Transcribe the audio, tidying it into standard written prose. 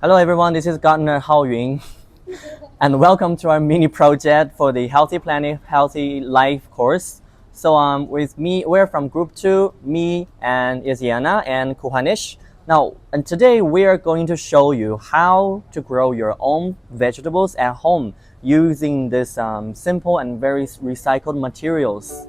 Hello everyone, this is Gardener Hao Yun, and welcome to our mini project for the Healthy Planet, Healthy Life course. With me, we're from Group 2, me and Isiana and Kuhanish. Now, and today we are going to show you how to grow your own vegetables at home using this simple and very recycled materials.